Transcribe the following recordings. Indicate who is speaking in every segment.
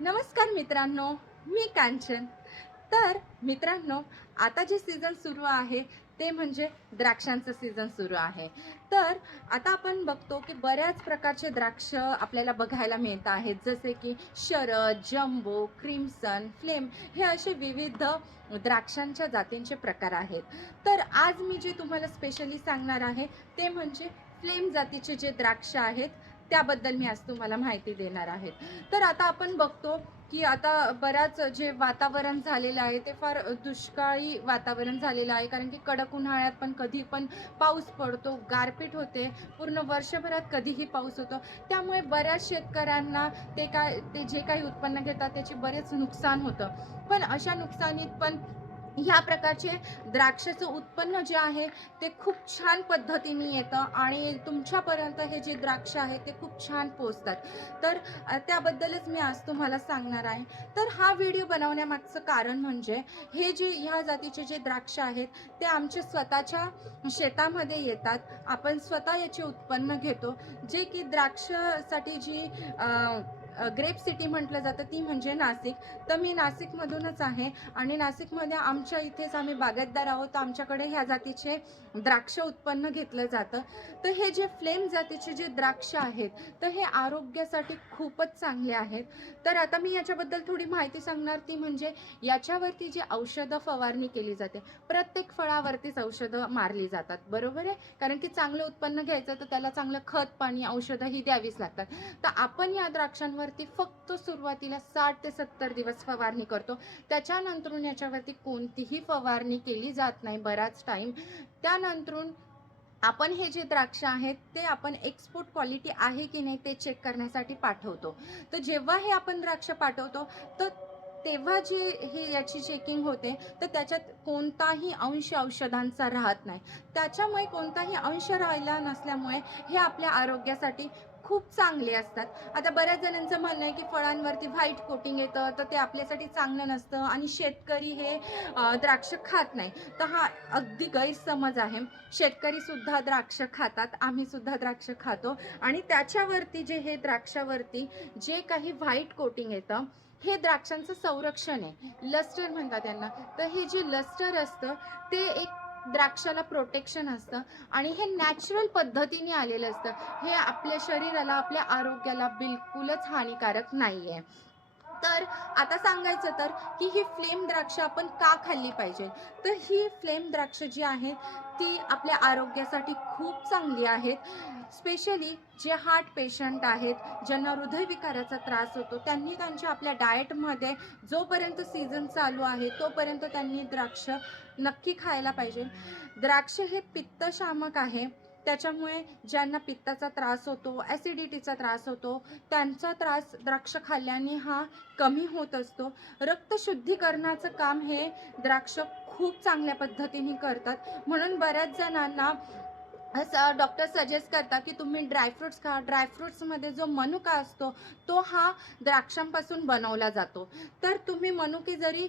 Speaker 1: नमस्कार मित्रांनो मी कांचन. तर मित्रांनो आता जे सीझन सुरू आहे ते म्हणजे द्राक्षांचं सीझन सुरू आहे. तर आता आपण बघतो की बऱ्याच प्रकारचे द्राक्ष आपल्याला बघायला मिळत आहेत. जसे की शरद जम्बो क्रिम्सन फ्लेम हे असे विविध द्राक्षांच्या जातींचे प्रकार आहेत. तर आज मी जे तुम्हाला स्पेशली सांगणार आहे ते म्हणजे फ्लेम जातीचे जे द्राक्ष आहेत त्याबद्दल मी आज तुम्हाला माहिती देणार आहे. तर आता आपण बघतो की आता बऱ्याच जे वातावरण झालेलं आहे ते फार दुष्काळी वातावरण झालेलं आहे. कारण की कडक उन्हाळ्यात पण कधी पण पाऊस पडतो गारपीट होते. पूर्ण वर्षभरात कधीही पाऊस होतो. त्यामुळे बऱ्याच शेतकऱ्यांना ते काय ते जे काही उत्पन्न घेतात त्याचे बरेच नुकसान होतं. पण अशा नुकसानीत पण ह्या प्रकारचे द्राक्षाचं उत्पन्न जे आहे ते खूप छान पद्धतीने येतं आणि तुमच्यापर्यंत हे जे द्राक्ष आहे ते खूप छान पोचतात तर त्याबद्दलच मी आज तुम्हाला सांगणार आहे. तर हा व्हिडिओ बनवण्यामागचं कारण म्हणजे हे जे ह्या जातीचे जे द्राक्ष आहेत ते आमच्या स्वतःच्या शेतामध्ये येतात. आपण स्वतः याचे उत्पन्न घेतो. जे की द्राक्षासाठी जी ग्रेप सिटी म्हटलं जातं ती म्हणजे नाशिक तर मी नाशिकमधूनच आहे आणि नाशिकमध्ये आमच्या इथेच आम्ही बागायतदार आहोत. तर आमच्याकडे ह्या जातीचे द्राक्ष उत्पन्न घेतलं जातं. तर हे जे फ्लेम जातीचे जे द्राक्ष आहेत तर हे आरोग्यासाठी खूपच चांगले आहेत. तर आता मी याच्याबद्दल थोडी माहिती सांगणार. ती म्हणजे याच्यावरती जी औषधं फवारणी केली जाते प्रत्येक फळावरतीच औषधं मारली जातात. बरोबर आहे? कारण की चांगलं उत्पन्न घ्यायचं तर त्याला चांगलं खत पाणी औषधं ही द्यावीच लागतात. तर आपण या द्राक्षांवर याच्यावरती फक्त सुरुवातीला साठ ते सत्तर दिवस फवारणी करतो. त्याच्यानंतरून याच्यावरती कोणतीही फवारणी केली जात नाही बराच टाईम त्यानंतरून आपण हे जे द्राक्ष आहेत ते आपण एक्सपोर्ट क्वालिटी आहे की नाही ते चेक करण्यासाठी पाठवतो. तर जेव्हा हे आपण द्राक्ष पाठवतो तर तेव्हा जे हे याची चेकिंग होते तर त्याच्यात कोणताही अंश औषधांचा राहत नाही. त्याच्यामुळे कोणताही अंश राहिला नसल्यामुळे हे आपल्या आरोग्यासाठी खूप चांगले असतात. आता बऱ्याच जणांचं म्हणणं आहे की फळांवरती व्हाईट कोटिंग येतं तर ते आपल्यासाठी चांगलं नसतं आणि शेतकरी हे द्राक्ष खात नाही. तर हा अगदी गैरसमज आहे. शेतकरीसुद्धा द्राक्ष खातात आम्ही सुद्धा द्राक्ष खातो. आणि त्याच्यावरती जे हे द्राक्षावरती जे काही व्हाईट कोटिंग येतं हे द्राक्षांचं संरक्षण आहे. लस्टर म्हणतात त्यांना तर हे जे लस्टर असतं ते एक द्राक्षाला प्रोटेक्शन असतं आणि हे नॅचरल पद्धतीने आलेलं असतं. हे आपल्या शरीराला आपल्या आरोग्याला बिलकुलच हानिकारक नाही आहे तर आता सांगायचं तर की ही फ्लेम द्राक्ष आपण का खाल्ली पाहिजे? तर ही फ्लेम द्राक्ष जी आहेत ती आपल्या आरोग्यासाठी खूप चांगली आहेत. स्पेशली जे हार्ट पेशंट आहेत ज्यांना हृदयविकाराचा त्रास होतो त्यांनी त्यांच्या आपल्या डाएटमध्ये जोपर्यंत सीझन चालू आहे तोपर्यंत त्यांनी द्राक्ष नक्की खायला पाहिजे. द्राक्ष हे पित्तशामक आहे. त्याच्यामुळे ज्यांना पित्ताचा त्रास होतो ॲसिडिटीचा त्रास होतो त्यांचा त्रास द्राक्ष खाल्ल्याने हा कमी होत असतो. रक्त शुद्धीकरणाचं काम हे द्राक्ष खूप चांगल्या पद्धतीने करतात. म्हणून बऱ्याच जणांना असं डॉक्टर सजेस्ट करतात की तुम्ही ड्रायफ्रुट्स खा. ड्रायफ्रुट्समध्ये जो मनुका असतो तो हा द्राक्षांपासून बनवला जातो. तर तुम्ही मनुके जरी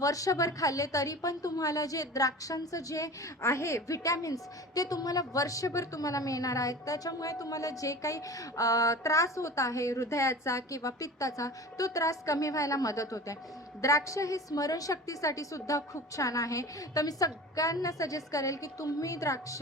Speaker 1: वर्षभर खाल्ले तरी पण तुम्हाला जे द्राक्षांचं जे आहे व्हिटॅमिन्स ते तुम्हाला वर्षभर तुम्हाला मिळणार आहेत. त्याच्यामुळे तुम्हाला जे काही त्रास होत आहे हृदयाचा किंवा पित्ताचा तो त्रास कमी व्हायला मदत होते. द्राक्ष हे स्मरणशक्तीसाठी सुद्धा खूप छान आहे. तर मी सगळ्यांना सजेस्ट करेल की तुम्ही द्राक्ष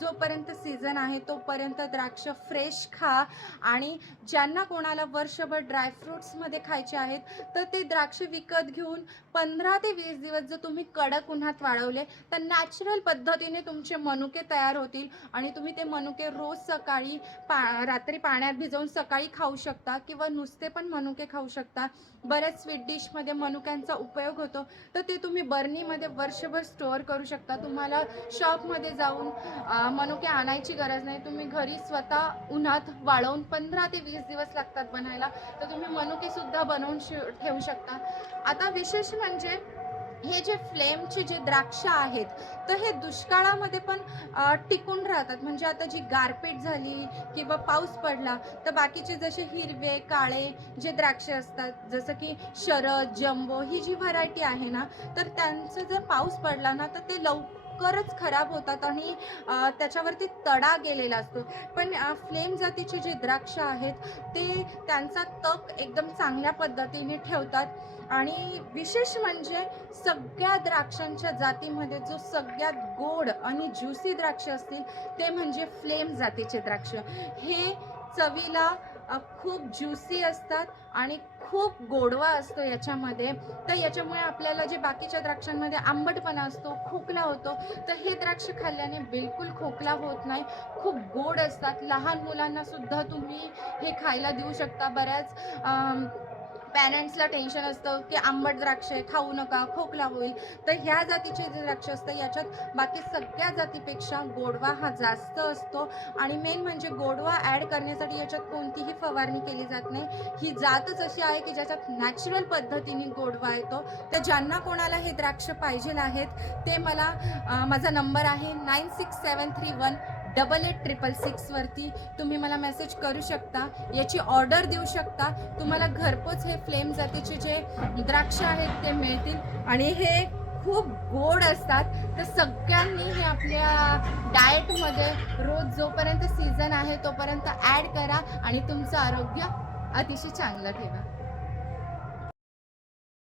Speaker 1: जोपर्यंत सीझन आहे तोपर्यंत द्राक्ष फ्रेश खा. आणि ज्यांना कोणाला वर्षभर ड्रायफ्रुट्समध्ये खायचे आहेत तर ते द्राक्ष विकत घेऊन पंधरा ते वीस दिवस जर तुम्ही कडक उन्हात वाळवले तर नॅचरल पद्धतीने तुमचे मनुके तयार होतील. आणि तुम्ही ते मनुके रोज सकाळी पा रात्री पाण्यात भिजवून सकाळी खाऊ शकता किंवा नुसते पण मनुके खाऊ शकता. बऱ्याच स्वीट डिशमध्ये मनुक्यांचा उपयोग होतो. तर ते तुम्ही बर्नीमध्ये वर्षभर स्टोअर करू शकता. तुम्हाला शॉपमध्ये जाऊन अं, मनुके आणायची गरज नाही. तुम्ही घरी स्वतः उन्हात वाळवून पंधरा ते वीस दिवस लागतात बनायला. तर तुम्ही मनुकेसुद्धा बनवून शि ठेवू शकता. आता विशेष म्हणजे हे जे फ्लेमचे जे द्राक्ष आहेत तर हे दुष्काळामध्ये पण टिकून राहतात. म्हणजे आता जी गारपीट झाली किंवा पाऊस पडला तर बाकीचे जसे हिरवे काळे जे द्राक्ष असतात जसं की शरद जम्बो ही जी व्हरायटी आहे ना तर त्यांचं जर पाऊस पडला ना तर ते लव लवकरच खराब होतात आणि त्याच्यावरती तडा गेलेला असतो. पण फ्लेम जातीचे जे द्राक्ष आहेत ते त्यांचा तक एकदम चांगल्या पद्धतीने ठेवतात. आणि विशेष म्हणजे सगळ्या द्राक्षांच्या जातीमध्ये जो सगळ्यात गोड आणि ज्युसी द्राक्ष असतील ते म्हणजे फ्लेम जातीचे द्राक्ष. हे चवीला खूप ज्युसी असतात आणि खूप गोडवा असतो याच्यामध्ये. तर याच्यामुळे आपल्याला जे बाकीच्या द्राक्षांमध्ये आंबटपणा असतो खोकला होतो तर हे द्राक्ष खाल्ल्याने बिलकुल खोकला होत नाही. खूप गोड असतात. लहान मुलांना सुद्धा तुम्ही हे खायला देऊ शकता बऱ्याच पॅरेंट्सला टेन्शन असतं की आंबट द्राक्ष आहे खाऊ नका खोकला होईल. तर ह्या जातीचे जे द्राक्ष असतं याच्यात बाकी सगळ्या जातीपेक्षा गोडवा हा जास्त असतो. आणि मेन म्हणजे गोडवा ॲड करण्यासाठी याच्यात कोणतीही फवारणी केली जात नाही. ही जातच अशी आहे की ज्याच्यात नॅचरल पद्धतीने गोडवा येतो. तर ज्यांना कोणाला हे द्राक्ष पाहिजे आहेत ते मला माझा नंबर आहे nine six seven three one double eight triple सिक्सवरती तुम्ही मला मेसेज करू शकता. याची ऑर्डर देऊ शकता. तुम्हाला घरपोच हे फ्लेम जातीचे जे द्राक्ष आहेत ते मिळतील. आणि हे खूप गोड असतात. तर सगळ्यांनी हे आपल्या डाएटमध्ये रोज जोपर्यंत सीझन आहे तोपर्यंत ॲड करा आणि तुमचं आरोग्य अतिशय चांगलं ठेवा.